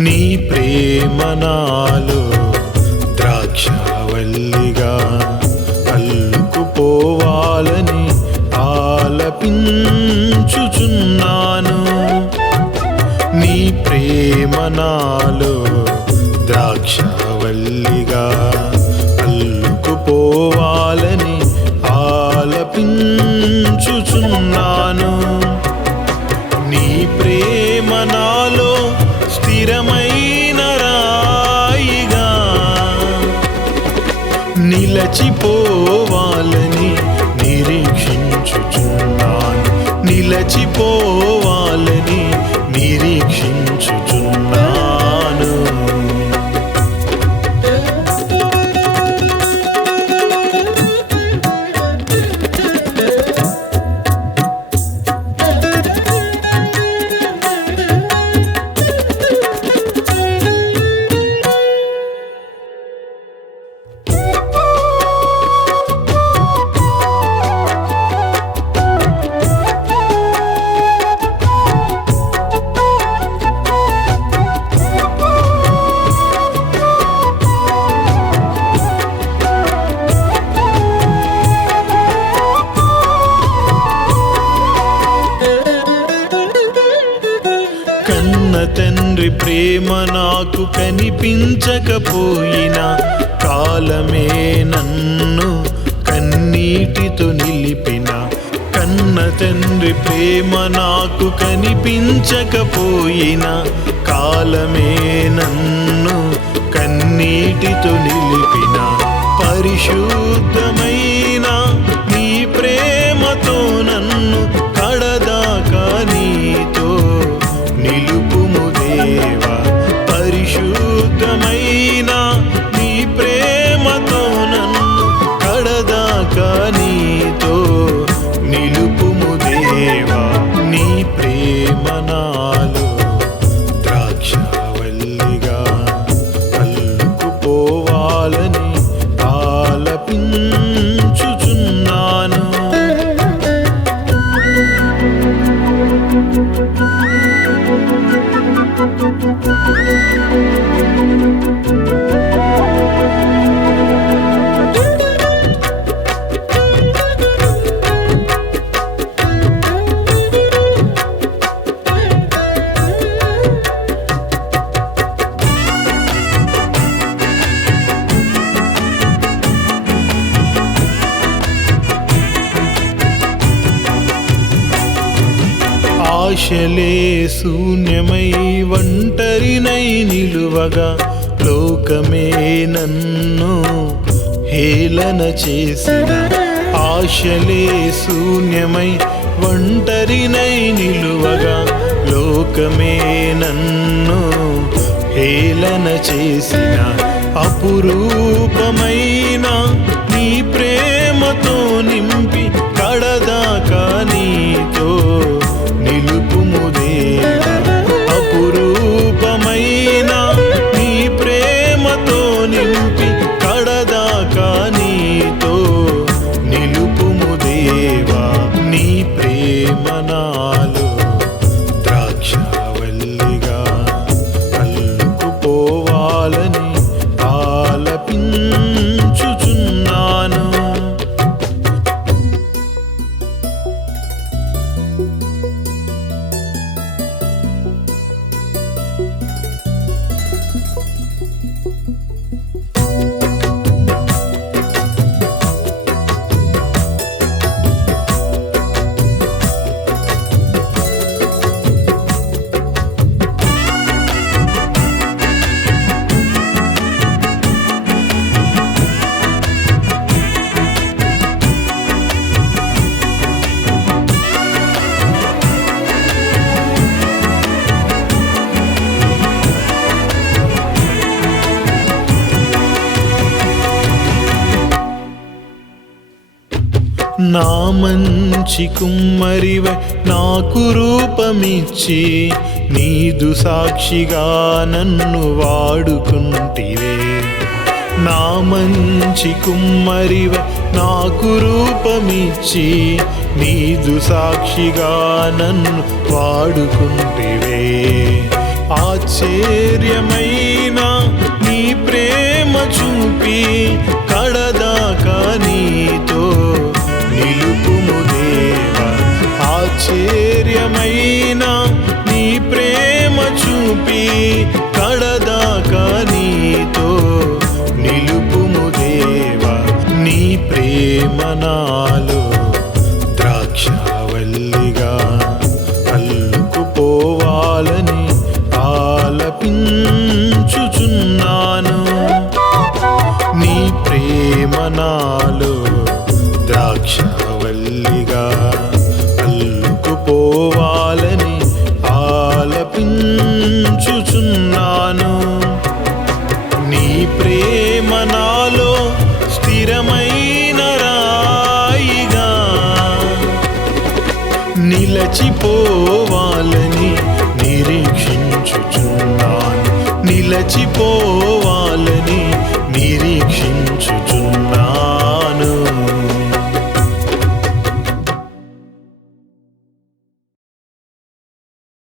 నీ ప్రేమ నాలో ద్రాక్షవల్లిగా అల్లుకుపోవాలని ఆలపించుచున్నాను. నీ ప్రేమ నాలో ద్రాక్షవల్లిగా అల్లుకుపోవాలని ఆలపించుచున్నాను. నీ ప్రేమ నాలో స్థిరమైన రాయిగా నిలచిపోవాలని నిరీక్షించుచున్నాను. నిలచిపోవాలని నిరీక్షించుచున్నాను. కన్న తండ్రి ప్రేమ నాకు కనిపించకపోయినా కాలమే నన్ను కన్నీటితో నిలిపిన. కన్న తండ్రి ప్రేమ నాకు కనిపించకపోయినా కాలమే నన్ను కన్నీటితో నిలిపిన. పరిశుద్ధమైన నీ ప్రేమతో నన్ను కడదాకా నీతో నిలుపుము దేవా. పరిశుద్ధమైన నీ ప్రేమతో నన్ను కడదాకా నీతో నిలుపుము దేవా. నీ ప్రేమ నాలో ద్రాక్షవల్లిగా అల్లుకుపోవాలని ఆలపించుచున్నాను. ఆశలే శూన్యమై ఒంటరినై నిలువగా లోకమే నన్ను హేళన చేసిన. ఆశలే శూన్యమై ఒంటరినై నిలువగా లోకమే నన్ను హేళన చేసిన. అపురూపమైన నీ ప్రేమతో నింపి కడదాకా నీతో నిలుపుము దేవా. అపురూపమైన నీ ప్రేమతో నింపి కడదాకా నీతో నిలుపుము దేవా. నీ ప్రేమ నాలో ద్రాక్షవల్లిగా అల్లుకుపోవాలని ఆలపించుచున్నాను. నా మంచి కుమ్మరివై నాకు రూపమిచ్చి నీదు సాక్షిగా నన్ను వాడుకుంటివే. నా మంచి కుమ్మరివై నాకు రూపమిచ్చి నీదు సాక్షిగా నన్ను వాడుకుంటివే. ఆశ్చర్యమైన నీ ప్రేమ చూపి కడదాకా నీతో నిలుపుము దేవా. ఆశ్చర్యమైన నీ ప్రేమ చూపి కడదాకా నీతో నిలుపుము దేవా. నీ ప్రేమ నాలో ద్రాక్షావల్లిగా అల్లుకుపోవాలని ఆలపించుచున్నాను. నీ ప్రేమ నాలో ద్రాక్షావల్లిగా అల్లుకుపోవాలని ఆలపించుచున్నాను. నీ ప్రేమ నాలో స్థిరమైన రాయిగా నిలచిపోవాలని నిరీక్షించుచున్నాను. నిలచిపోవాలని నిరీక్షించుచున్నాను.